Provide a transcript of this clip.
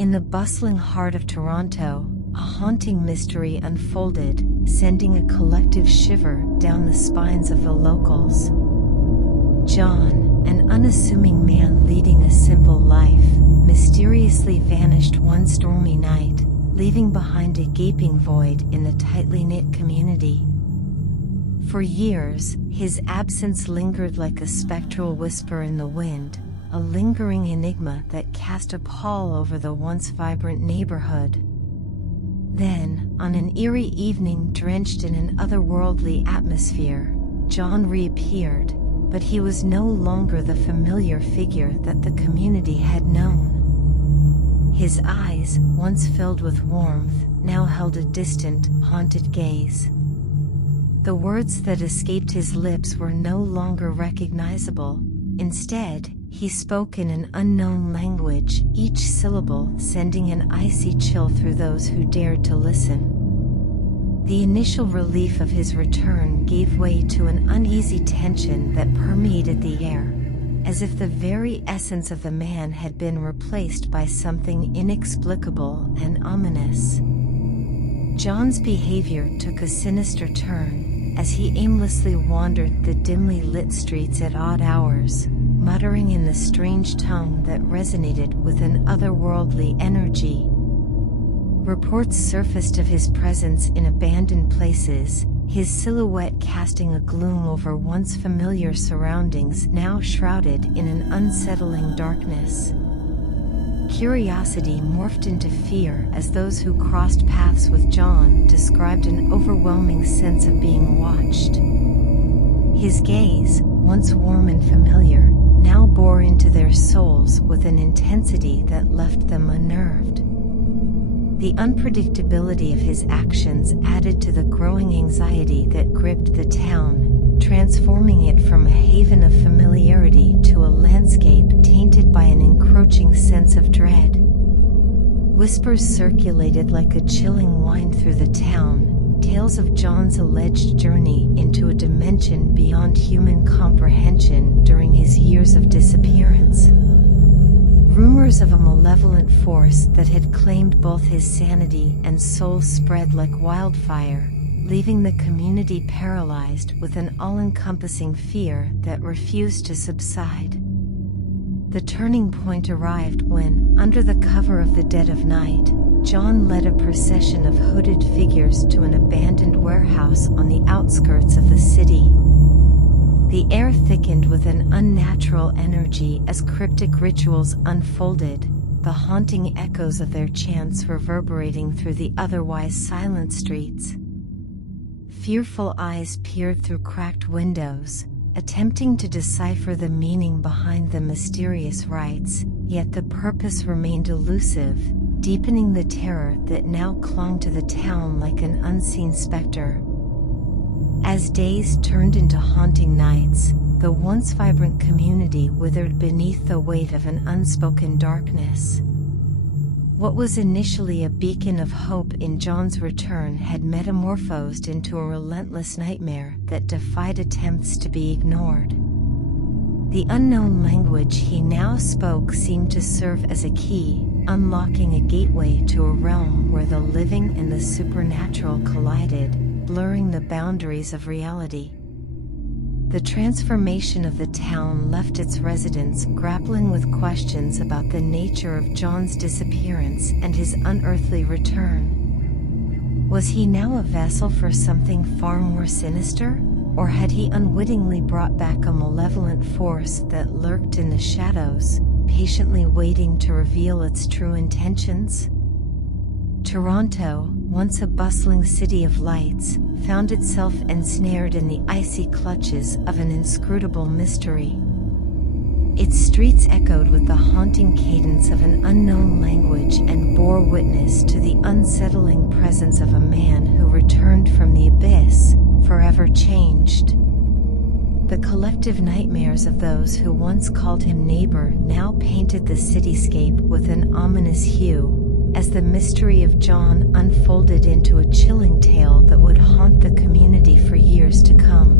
In the bustling heart of Toronto, a haunting mystery unfolded, sending a collective shiver down the spines of the locals. John, an unassuming man leading a simple life, mysteriously vanished one stormy night, leaving behind a gaping void in the tightly knit community. For years, his absence lingered like a spectral whisper in the wind, a lingering enigma that cast a pall over the once vibrant neighborhood. Then, on an eerie evening drenched in an otherworldly atmosphere, John reappeared, but he was no longer the familiar figure that the community had known. His eyes, once filled with warmth, now held a distant, haunted gaze. The words that escaped his lips were no longer recognizable. Instead, he spoke in an unknown language, each syllable sending an icy chill through those who dared to listen. The initial relief of his return gave way to an uneasy tension that permeated the air, as if the very essence of the man had been replaced by something inexplicable and ominous. John's behavior took a sinister turn, as he aimlessly wandered the dimly lit streets at odd hours, muttering in the strange tongue that resonated with an otherworldly energy. Reports surfaced of his presence in abandoned places, his silhouette casting a gloom over once familiar surroundings now shrouded in an unsettling darkness. Curiosity morphed into fear as those who crossed paths with John described an overwhelming sense of being watched. His gaze, once warm and familiar, now bore into their souls with an intensity that left them unnerved. The unpredictability of his actions added to the growing anxiety that gripped the town, transforming it from a haven of familiarity to a landscape tainted by an encroaching sense of dread. Whispers circulated like a chilling wind through the town, tales of John's alleged journey into a dimension beyond human comprehension during his years of disappearance. Rumors of a malevolent force that had claimed both his sanity and soul spread like wildfire, leaving the community paralyzed with an all-encompassing fear that refused to subside. The turning point arrived when, under the cover of the dead of night, John led a procession of hooded figures to an abandoned warehouse on the outskirts of the city. The air thickened with an unnatural energy as cryptic rituals unfolded, the haunting echoes of their chants reverberating through the otherwise silent streets. Fearful eyes peered through cracked windows, attempting to decipher the meaning behind the mysterious rites, yet the purpose remained elusive, deepening the terror that now clung to the town like an unseen specter. As days turned into haunting nights, the once vibrant community withered beneath the weight of an unspoken darkness. What was initially a beacon of hope in John's return had metamorphosed into a relentless nightmare that defied attempts to be ignored. The unknown language he now spoke seemed to serve as a key, unlocking a gateway to a realm where the living and the supernatural collided, blurring the boundaries of reality. The transformation of the town left its residents grappling with questions about the nature of John's disappearance and his unearthly return. Was he now a vessel for something far more sinister, or had he unwittingly brought back a malevolent force that lurked in the shadows, patiently waiting to reveal its true intentions? Toronto, once a bustling city of lights, found itself ensnared in the icy clutches of an inscrutable mystery. Its streets echoed with the haunting cadence of an unknown language and bore witness to the unsettling presence of a man who returned from the abyss, forever changed. The collective nightmares of those who once called him neighbor now painted the cityscape with an ominous hue, as the mystery of John unfolded into a chilling tale that would haunt the community for years to come.